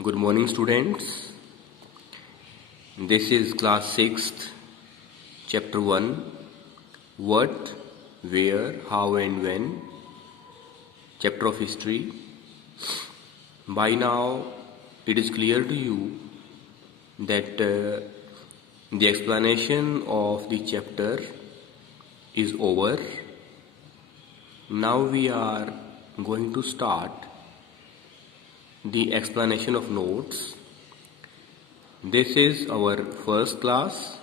Good morning, students. This is class 6th, chapter 1, what, where, how and when, chapter of history. By now it is clear to you that the explanation of the chapter is over. Now we are going to start the explanation of notes. This is our first class.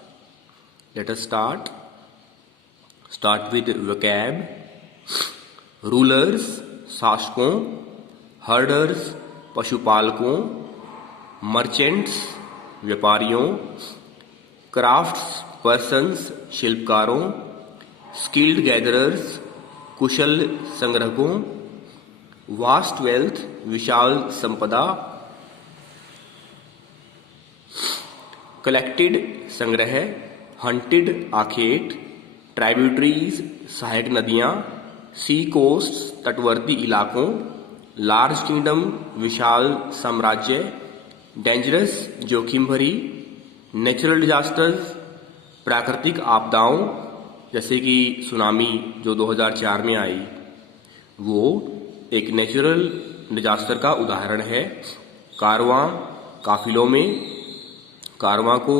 Let us start. Start with vocab. Rulers शासकों, herders पशुपालकों, merchants व्यापारियों, crafts persons शिल्पकारों, skilled gatherers कुशल संग्रहकों, vast wealth विशाल संपदा, collected संग्रह, hunted आखेट, tributaries सहायक नदियां, सी coast तटवर्ती इलाकों, लार्ज किंगडम विशाल साम्राज्य, डेंजरस जोखिम भरी, नेचुरल डिजास्टर्स प्राकृतिक आपदाओं जैसे कि सुनामी जो 2004 में आई, वो एक नेचुरल डिजास्टर का उदाहरण है। कारवां काफिलों में, कारवां को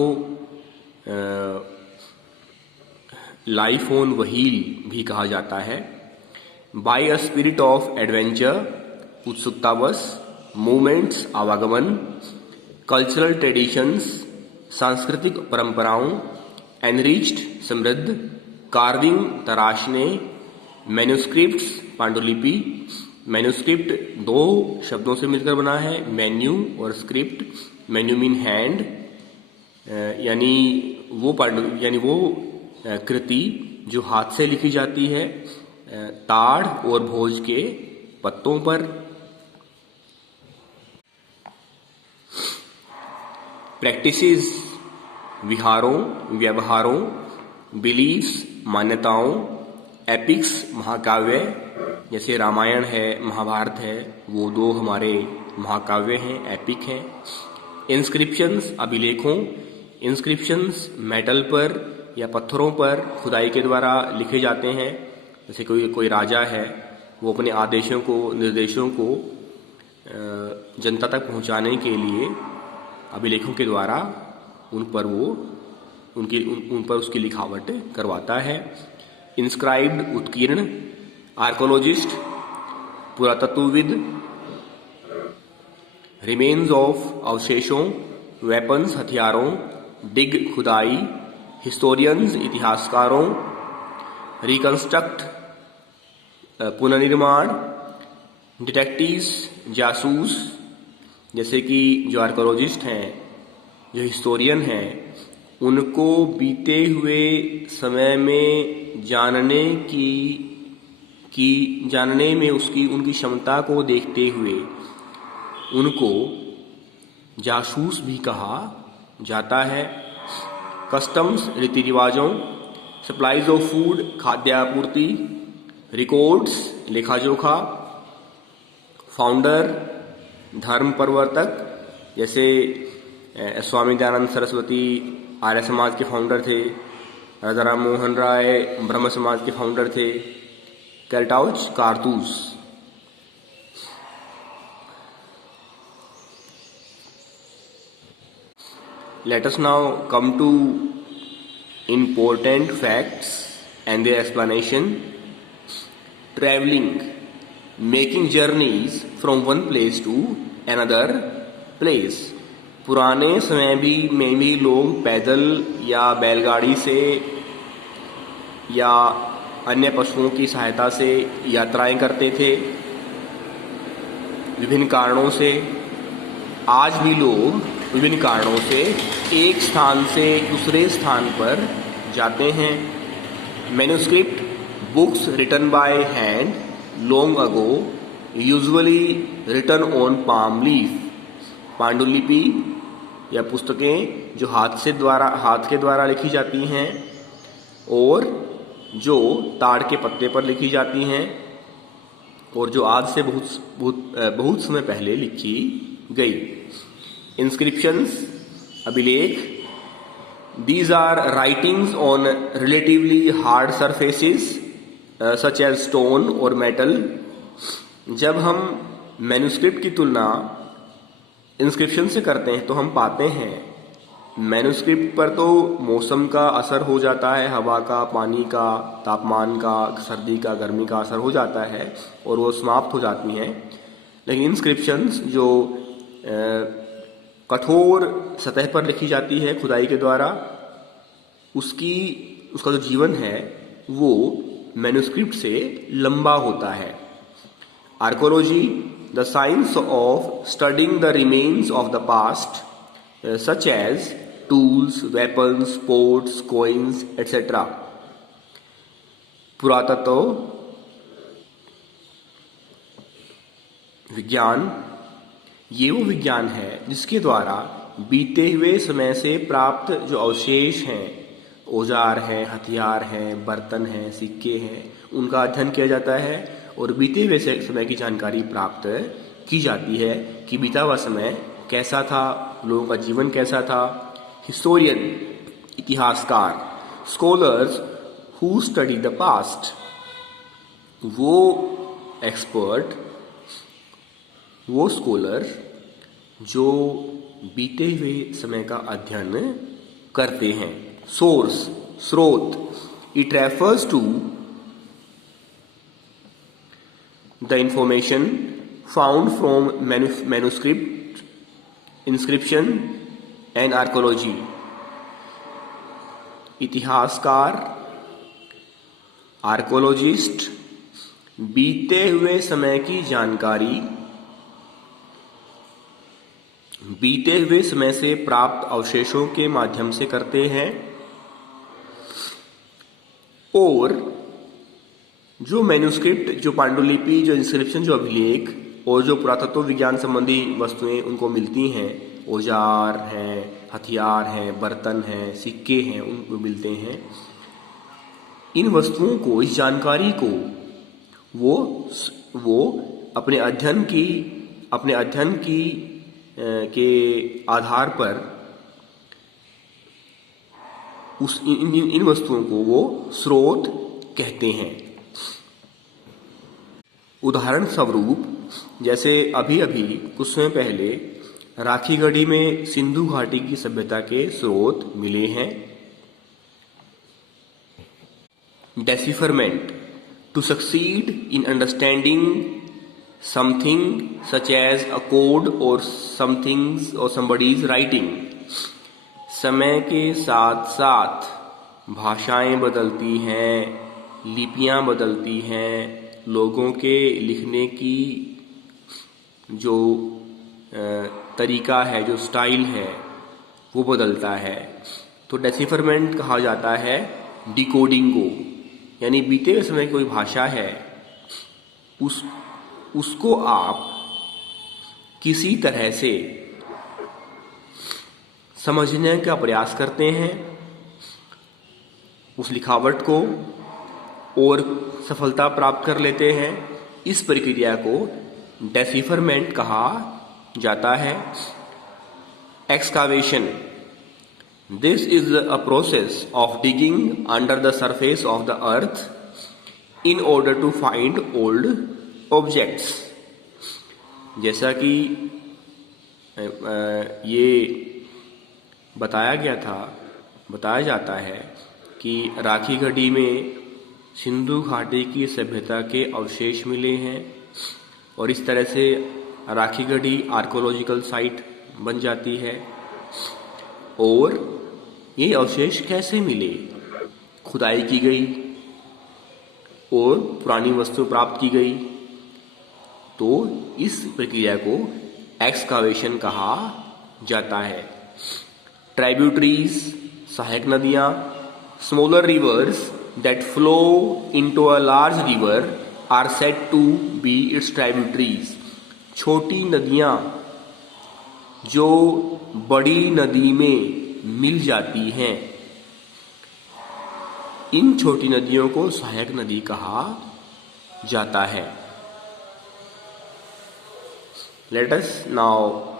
लाइफ ऑन व्हील भी कहा जाता है। By a spirit of adventure उत्सुकतावश, मूवमेंट्स आवागमन, कल्चरल ट्रेडिशंस सांस्कृतिक परंपराओं, एनरिच्ड समृद्ध, कार्विंग तराशने, मैन्युस्क्रिप्ट्स पांडुलिपि। मैन्युस्क्रिप्ट दो शब्दों से मिलकर बना है, मेन्यू और स्क्रिप्ट। मेन्यू मीन हैंड, यानी वो कृति जो हाथ से लिखी जाती है ताड़ और भोज के पत्तों पर। प्रैक्टिसेस विहारों व्यवहारों, बिलीफ्स मान्यताओं, एपिक्स महाकाव्य जैसे रामायण है महाभारत है, वो दो हमारे महाकाव्य हैं, एपिक हैं। इंस्क्रिप्शंस अभिलेखों, इंस्क्रिप्शंस मेटल पर या पत्थरों पर खुदाई के द्वारा लिखे जाते हैं। जैसे कोई राजा है, वो अपने आदेशों को निर्देशों को जनता तक पहुंचाने के लिए अभिलेखों के द्वारा उन पर उसकी लिखावट करवाता है। इंस्क्राइब्ड उत्कीर्ण, आर्कोलॉजिस्ट पुरातत्वविद, रिमेन्स ऑफ अवशेषों, वेपन्स हथियारों, डिग खुदाई, हिस्टोरियंस इतिहासकारों, रिकंस्ट्रक्ट पुनर्निर्माण, डिटेक्टिव्स जासूस जैसे कि जो आर्कोलॉजिस्ट हैं, जो हिस्टोरियन हैं, उनको बीते हुए समय में जानने में उनकी क्षमता को देखते हुए उनको जासूस भी कहा जाता है। कस्टम्स रीति रिवाजों, सप्लाईज ऑफ फूड खाद्य आपूर्ति, रिकॉर्ड्स लेखा जोखा, फाउंडर धर्म प्रवर्तक जैसे स्वामी दयानंद सरस्वती आर्य समाज के फाउंडर थे, राजा राम मोहन राय ब्रह्म समाज के फाउंडर थे। कैल्टाउच कारतूस। Let us now come to important facts and their explanation. Traveling, making journeys from one place to another place. पुराने समय में भी लोग पैदल या बैलगाड़ी से या अन्य पशुओं की सहायता से यात्राएं करते थे विभिन्न कारणों से। आज भी लोग विभिन्न कारणों से एक स्थान से दूसरे स्थान पर जाते हैं। Manuscript books written by hand long ago, usually written on palm leaf. पांडुलिपि या पुस्तकें जो हाथ के द्वारा लिखी जाती हैं और जो ताड़ के पत्ते पर लिखी जाती हैं और जो आज से बहुत समय पहले लिखी गई। इंस्क्रिप्शंस, अभिलेख, these are writings on relatively hard surfaces such as stone or metal। जब हम मैन्युस्क्रिप्ट की तुलना इंस्क्रिप्शन से करते हैं तो हम पाते हैं मैन्युस्क्रिप्ट पर तो मौसम का असर हो जाता है, हवा का, पानी का, तापमान का, सर्दी का, गर्मी का असर हो जाता है और वो समाप्त हो जाती हैं। लेकिन इंस्क्रिप्शंस जो कठोर सतह पर लिखी जाती है खुदाई के द्वारा, उसका जो जीवन है वो मैन्युस्क्रिप्ट से लंबा होता है। Archaeology, the science of studying the remains of the past such as tools, weapons, pots, coins etcetera. पुरातत्व विज्ञान, ये वो विज्ञान है जिसके द्वारा बीते हुए समय से प्राप्त जो अवशेष हैं, औजार हैं, हथियार हैं, बर्तन हैं, सिक्के हैं, उनका अध्ययन किया जाता है और बीते हुए समय की जानकारी प्राप्त की जाती है कि बीता हुआ समय कैसा था, लोगों का जीवन कैसा था। हिस्टोरियन, इतिहासकार, scholars who study the past, वो एक्सपर्ट, वो स्कॉलर जो बीते हुए समय का अध्ययन करते हैं। सोर्स, स्रोत, it refers to the information found from manuscript, inscription and archaeology. इतिहासकार, आर्कोलॉजिस्ट बीते हुए समय की जानकारी बीते हुए समय से प्राप्त अवशेषों के माध्यम से करते हैं और जो मैन्युस्क्रिप्ट, जो पांडुलिपि, जो इंस्क्रिप्शन, जो अभिलेख और जो पुरातत्व विज्ञान संबंधी वस्तुएं उनको मिलती हैं, औजार हैं, हथियार हैं, बर्तन हैं, सिक्के हैं, उनको मिलते हैं। इन वस्तुओं को, इस जानकारी को वो अपने अध्ययन की के आधार पर इन वस्तुओं को वो स्रोत कहते हैं। उदाहरण स्वरूप, जैसे अभी कुछ समय पहले राखीगढ़ी में सिंधु घाटी की सभ्यता के स्रोत मिले हैं। Decipherment, to succeed in understanding something such as a code or somebody's writing। समय के साथ साथ भाषाएं बदलती हैं, लिपियां बदलती हैं, लोगों के लिखने की जो तरीका है, जो स्टाइल है, वो बदलता है। तो डेसिफरमेंट कहा जाता है डिकोडिंग को। यानी बीते हुए समय की कोई भाषा है, उसको आप किसी तरह से समझने का प्रयास करते हैं, उस लिखावट को, और सफलता प्राप्त कर लेते हैं। इस प्रक्रिया को डेसिफरमेंट कहा जाता है। Excavation, this is a process of digging under the surface of the earth in order to find old objects. जैसा कि ये बताया जाता है कि राखीगढ़ी में सिंधु घाटी की सभ्यता के अवशेष मिले हैं और इस तरह से राखीगढ़ी आर्कोलॉजिकल साइट बन जाती है। और ये अवशेष कैसे मिले? खुदाई की गई और पुरानी वस्तु प्राप्त की गई। तो इस प्रक्रिया को एक्सकावेशन कहा जाता है। ट्राइब्यूटरीज, सहायक नदियां, smaller rivers that flow into a large river are said to be its tributaries. छोटी नदियां जो बड़ी नदी में मिल जाती हैं, इन छोटी नदियों को सहायक नदी कहा जाता है। Let us now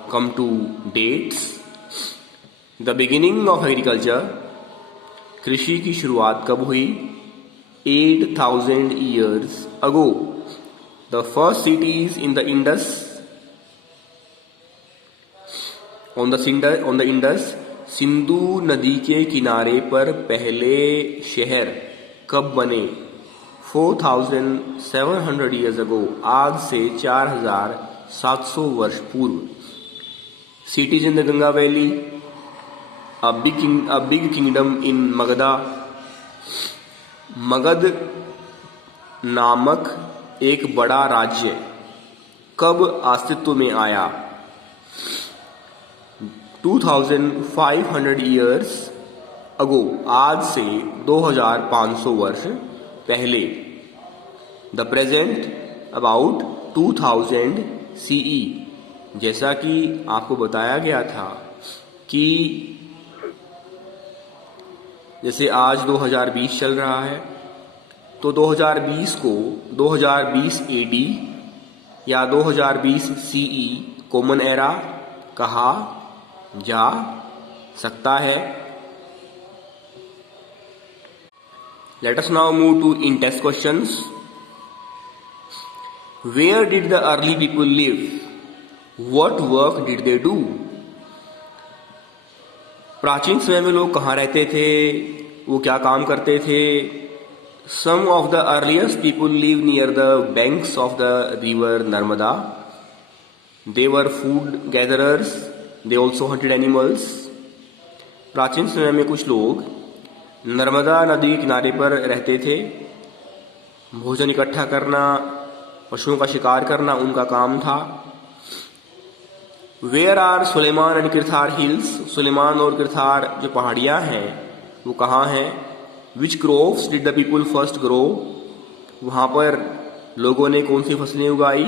come to dates. The beginning of agriculture, कृषि की शुरुआत कब हुई? 8,000 years ago. The first cities in the Indus, on the Indus, Sindhu नदी के किनारे पर पहले शहर कब बने? 4,700 years ago, आज से 4,700 वर्ष पूर्व. Cities in the Ganga Valley, a big kingdom in Magadha. Magadh नामक एक बड़ा राज्य कब अस्तित्व में आया? 2,500 years ago, आज से 2,500 वर्ष पहले. The present about 2000 CE. जैसा कि आपको बताया गया था कि जैसे आज 2020 चल रहा है, तो 2020 को 2020 AD या 2020 CE कॉमन एरा कहा जा सकता है. Let us now move to in test questions. Where did the early people live? What work did they do? प्राचीन समय में लोग कहाँ रहते थे? वो क्या काम करते थे? Some of the earliest people live near the banks of the river Narmada. They were food gatherers. They also hunted animals. प्राचीन समय में कुछ लोग नर्मदा नदी के किनारे पर रहते थे. भोजन इकट्ठा करना, पशुओं का शिकार करना उनका काम था. Where are Sulaiman and Kirthar hills? Sulaiman और किरथार जो पहाड़ियाँ हैं वो कहाँ हैं? Which crops did the people first grow? वहाँ पर लोगों ने कौन सी फसलें उगाई?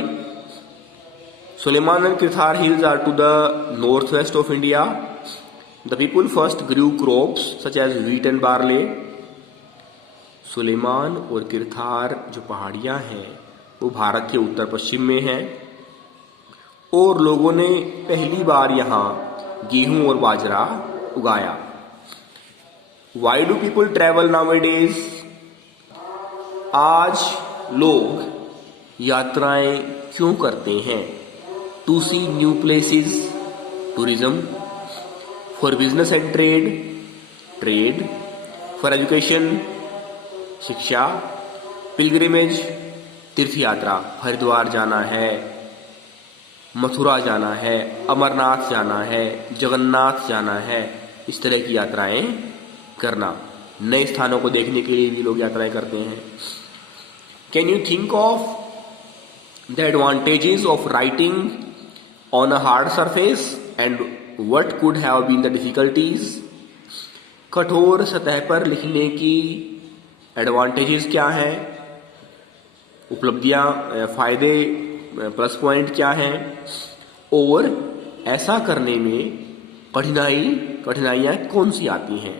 Suleiman and Kirthar hills are to the northwest of India. The people first grew crops such as wheat and barley. Suleman और किरथार जो पहाड़ियाँ हैं वो भारत के उत्तर पश्चिम में हैं और लोगों ने पहली बार यहाँ गेहूं और बाजरा उगाया. Why do people travel nowadays? आज लोग यात्राएं क्यों करते हैं? To see new places, tourism. For business and trade. For education, शिक्षा. Pilgrimage, तीर्थ यात्रा. हरिद्वार जाना है, मथुरा जाना है, अमरनाथ जाना है, जगन्नाथ जाना है. इस तरह की यात्राएं करना. नए स्थानों को देखने के लिए भी लोग यात्राएं करते हैं. Can you think of the advantages of writing on a hard surface and what could have been the difficulties? कठोर सतह पर लिखने की एडवांटेजेस क्या हैं? उपलब्धियां, फायदे, प्लस पॉइंट क्या हैं? और ऐसा करने में कठिनाइयां कौन सी आती हैं?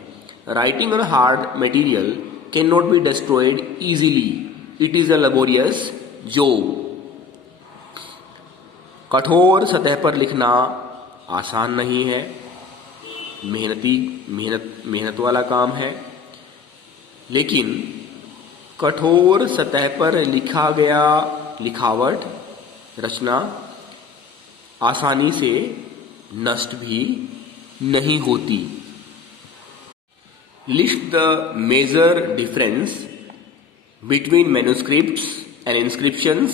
Writing on hard material cannot be destroyed easily. It is a laborious job. कठोर सतह पर लिखना आसान नहीं है, मेहनत वाला काम है. लेकिन कठोर सतह पर लिखा गया लिखावट, रचना आसानी से नष्ट भी नहीं होती. List the major difference between manuscripts and inscriptions.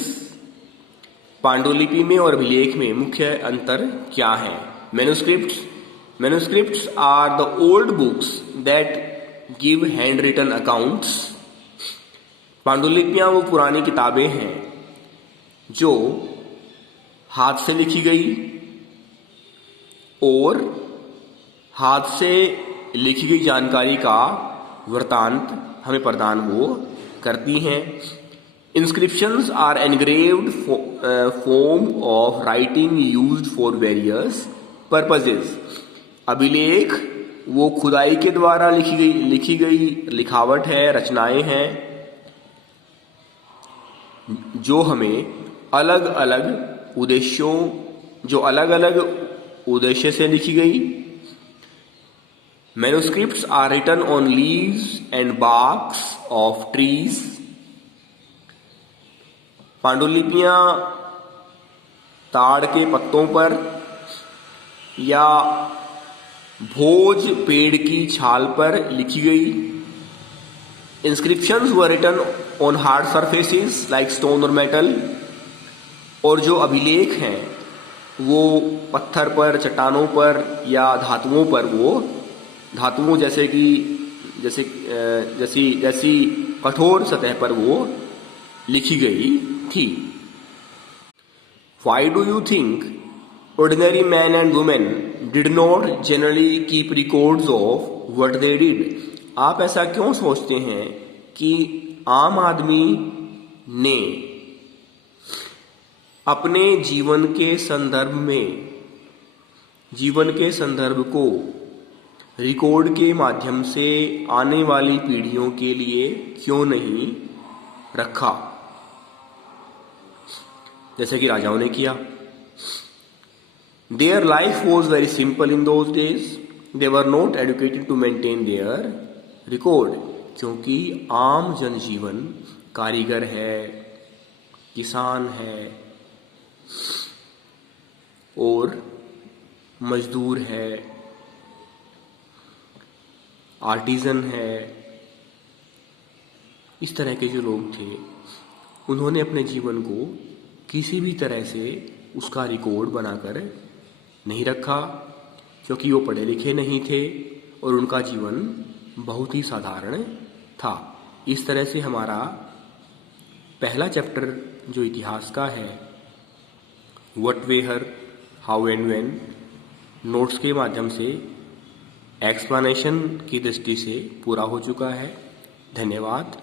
पांडुलिपि में और अभिलेख में मुख्य अंतर क्या है? Manuscripts are the old books that give handwritten accounts. पांडुलिपियां वो पुरानी किताबें हैं जो हाथ से लिखी गई और हाथ से लिखी गई जानकारी का वृतांत हमें प्रदान वो करती हैं. Inscriptions are engraved form of writing used for various purposes. अभिलेख वो खुदाई के द्वारा लिखी गई लिखावट है, रचनाएं हैं जो हमें अलग अलग उद्देश्य से लिखी गई। Manuscripts are written on leaves and barks of trees. पांडुलिपियां ताड़ के पत्तों पर या भोज पेड़ की छाल पर लिखी गई। Inscriptions were written on hard surfaces like stone और मेटल। और जो अभिलेख हैं वो पत्थर पर, चट्टानों पर या धातुओं पर, वो धातुओं जैसे कि जैसी कठोर सतह पर वो लिखी गई थी। Why do you think ordinary men and women did not generally keep records of what they did? आप ऐसा क्यों सोचते हैं कि आम आदमी ने अपने जीवन के संदर्भ को रिकॉर्ड के माध्यम से आने वाली पीढ़ियों के लिए क्यों नहीं रखा, जैसे कि राजाओं ने किया। Their life was very simple in those days. They were not educated to maintain their record. क्योंकि आम जनजीवन कारीगर है, किसान है और मजदूर है, आर्टिजन है, इस तरह के जो लोग थे उन्होंने अपने जीवन को किसी भी तरह से उसका रिकॉर्ड बनाकर नहीं रखा, क्योंकि वो पढ़े लिखे नहीं थे और उनका जीवन बहुत ही साधारण था। इस तरह से हमारा पहला चैप्टर जो इतिहास का है, what, where, how and when, notes के माध्यम से एक्सप्लेनेशन की दृष्टि से पूरा हो चुका है। धन्यवाद।